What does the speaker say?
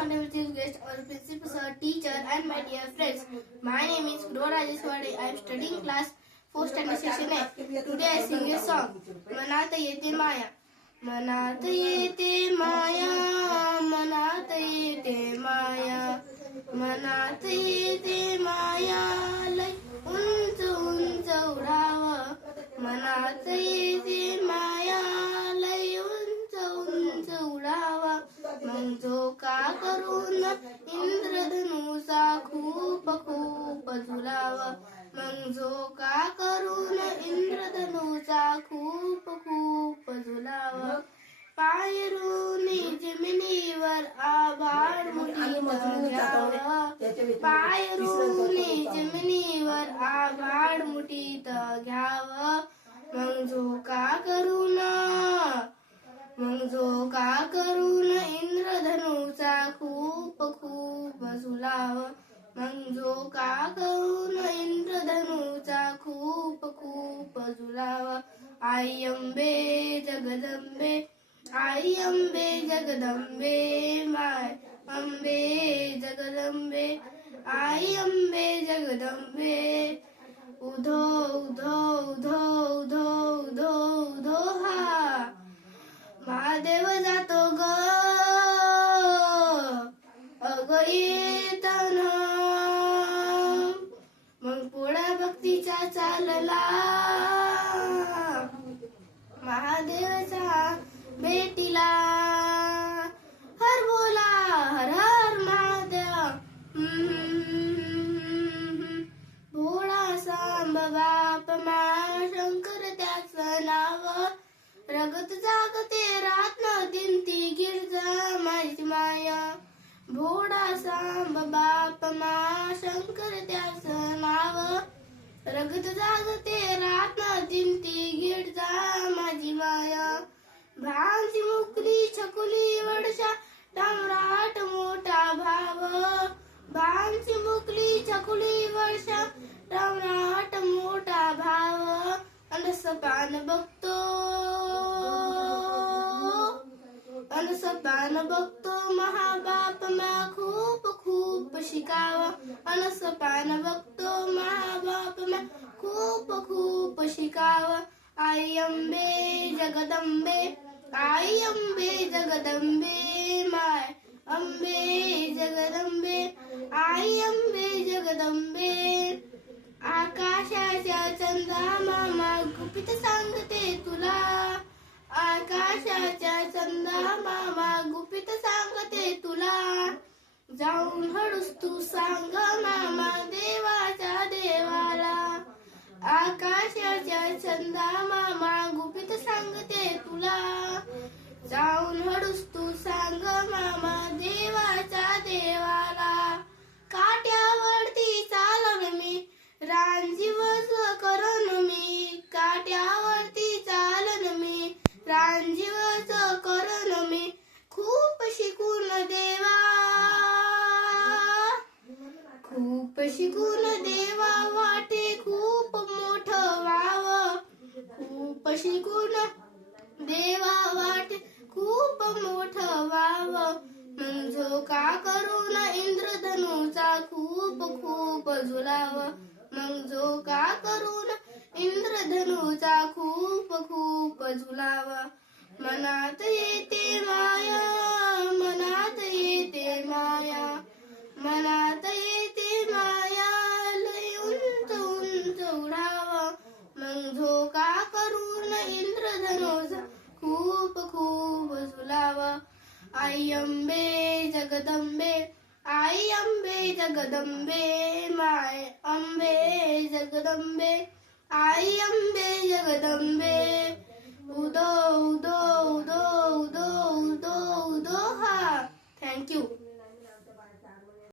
honorable guest, our principal sir, teacher, and my dear friends. My name is Guru Rajesh Wade. I am studying class 4 standard section A. Today I sing a song. मनात येते माया, मनात येते माया, मनात येते माया, मनात येते माया, लय उंच उंच उडावं. मनात येते माया, लय उंच उंच उडावा. मग झोका करून इंद्रधनुचा खूप खूप झुलावा. मग झोका करून इंद्रधनुचा खूप खूप झुलावा. पायरुनी जमिनीवर आभाळ मुठीत घ्यावं. पायरुनी जमिनीवर आभाळ मुठीत घ्यावं. मग झोका करून इंद्रधनुचा खूप खूप झुलावं. मग झोका करून इंद्रधनुचा खूप खूप झुलावं. आई अंबे जगदंबे, आई अंबे जगदंबे, माय अंबे जगदंबे, आई अंबे जगदंबे. उधो उधो उधो उधो उधो उधो हा महादेव जातो ग अग येताना. मग पोळा भक्तीचा चालला महादेवाचा भेटीला. हर बोला हर हर महादेव. भोळा सांब बाप मा शंकर त्याचं नाव. रगत जागते रात्र दिनती गिरजा माझी माया. भोळा सांब बाप मा शंकर त्याचं नाव. रगत जागते रात्र दिनती गिरजा माझी माया. भ्रांती मुकली छकुली वडशा सम्राट मोठा भाव. भ्रांती मुकली छकुली वडशा सम्राट मोठा भाव. अनसपान बघतो महाबाप मा खूप खूप शिकावं. अनसपान बघतो महाबाप मा खूप खूप शिकावं. आई अंबे जगदंबे, आई अंबे जगदंबे, माय अंबे जगदंबे, आई अंबे जगदंबे. आकाशाच्या चंदा मामा गुपित सांगते तुला. आकाशाच्या चंदा मामा गुपित सांगते तुला. जाऊन हळूस तू सांग मामा देवाच्या देवाला. आकाशाच्या चंदा मामा गुपित सांगते तुला. जाऊन हळूस तू सांग मामा देवाच्या देवाला. काट्यावरती चालन मी रांजीवच करण मी. काट्यावरती चालन मी रांजीवच करण मी. खूप शिकून देवा, खूप शिकून देवा वाटे खूप मोठं व्हावं. खूप शिकून देवा वाटे खूप मोठं व्हावं. मग झोका करून इंद्रधनुचा खूप खूप झुलावं. मग झोका करून इंद्रधनुचा खूप खूप झुलावं. मनात येते माया, मनात येते माया, मनात येते माया, लय उंच उंच उडावं. मग झोका करून इंद्रधनुचा खूप खूप झुलावं. आई अंबे जगदंबे, आई अंबे जगदंबे, माय अंबे जगदंबे, आई अंबे जगदंबे.